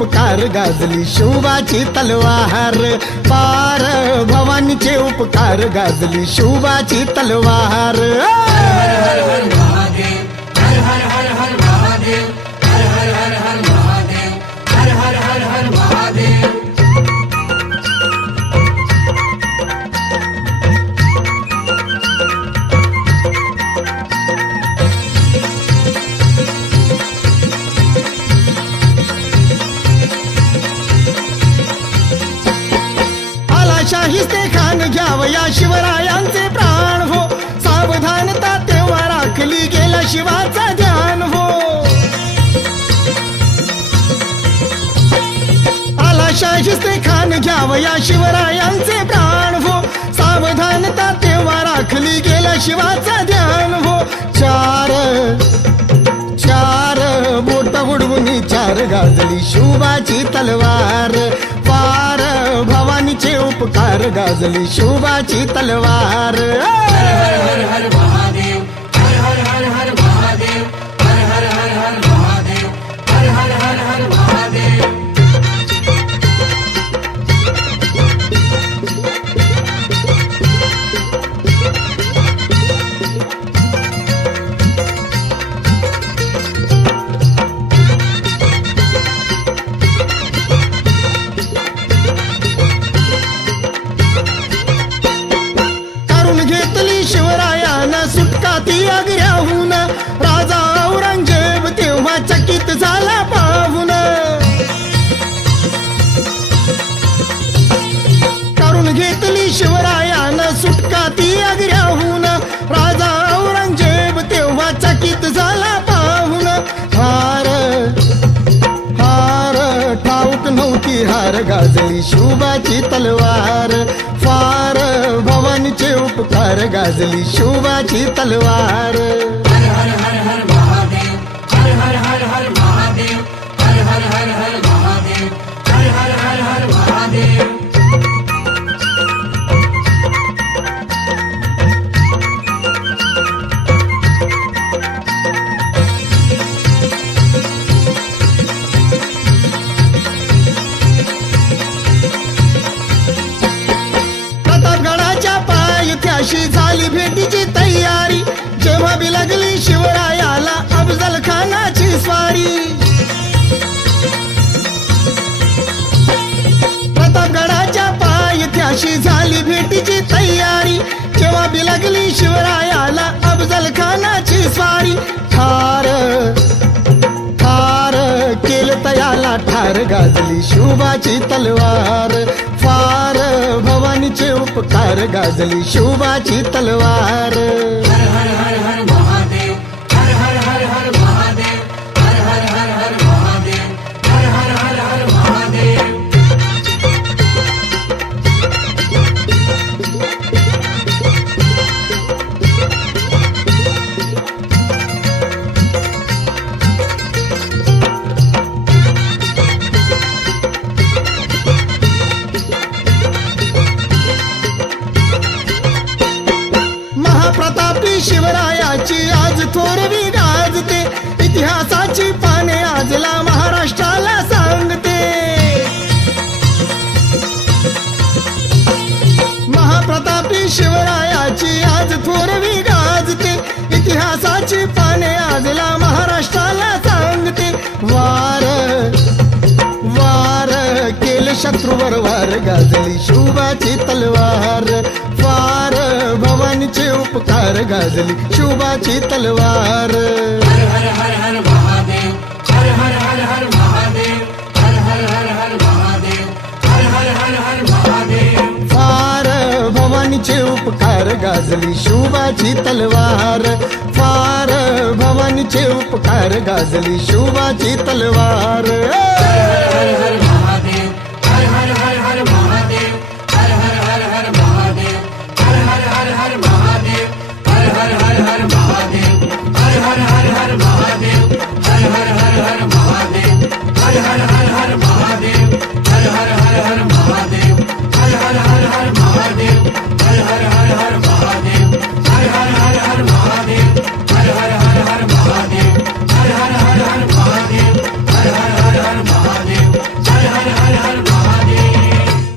उपकार गाजली शिवबाची तलवार, पार भवानीचे उपकार गाजली शिवबाची तलवार। हर हर हर महादेव, हर हर हर हर महादेव, हर हर हर हर महादेव, हर हर हर हर महादेव। शाहिस्ते खान घ्यावया शिवरायांचे प्राण हो, सावधानता तेव्हा राखली गेला शिवाचा ध्यान हो। आला शाहिस्ते खान घ्यावया शिवरायांचे प्राण हो, सावधानता तेव्हा राखली गेला शिवाचा ध्यान हो। चार चार बोट उडवून चार गाजली शिवबाची तलवार, पार भवानीचे उपकार गाजली शिवबाची तलवार। हर हर हर हर महादेव, हर हर हर हर महादेव, हर हर हर हर महादेव, हर हर हर हर महादेव। घेतली शिवरायानं सुटका ती आग्र्याहून, राजा औरंगजेब तेव्हा चकित झाला पाहून। करून घेतली शिवरायानं सुटका ती आग्र्याहून, राजा औरंगजेब तेव्हा चकित झाला पाहून। हार हार ठाऊक नव्हती हार गाजली शिवबाची तलवार, फार भवानीचे उपकार गाजली शिवबाची तलवार। हर हर हर हर महादेव, हर हर हर हर महादेव, हर हर हर हर महादेव, हर हर हर हर महादेव। प्रतापगडाच्या पायथ्याशी झाली भेटीची तयारी, जेव्हा बी लागली शिवरायाला अफजल खानाची स्वारी। प्रतापगडाच्या पायथ्याशी झाली भेटीची तयारी, जेव्हा बी लागली शिवरायाला अफजल खानाची स्वारी। ठार ठार केलं तयाला ठार गाजली शिवबाची तलवार, फार भवानीचे उपकार गाजली शिवबाची तलवार। हर हर हर हर महादेव, हर हर हर हर महादेव, हर हर हर हर महादेव, हर हर हर हर महादेव। महाप्रतापी शिवरायाची आज थोरवी गाजते, इतिहासाची पाने आजला महाराष्ट्राला सांगते। महाप्रतापी शिवरायाची आज थोरवी गाजते, इतिहासाची पाने आजला महाराष्ट्राला सांगते। वार वार केलं शत्रूवर वार गाजली शिवबाची तलवार, फार भवानीचे उपकार गाजली शिवबाची तलवार। हर हर हर हर महादेव, हर हर हर हर महादेव, हर हर हर हर महादेव, हर हर हर हर महादेव। फार भवानीचे उपकार गाजली शिवबाची तलवार, फार भवानीचे उपकार गाजली शिवबाची तलवार। हर हर हर महादेव, हर हर हर हर महादेव, हर हर हर हर महादेव, हर हर हर हर महादेव, हर हर हर हर महादेव, हर हर हर हर महादेव, हर हर हर हर महादेव, हर हर हर हर महादेव, हर हर हर हर महादेव, हर हर हर हर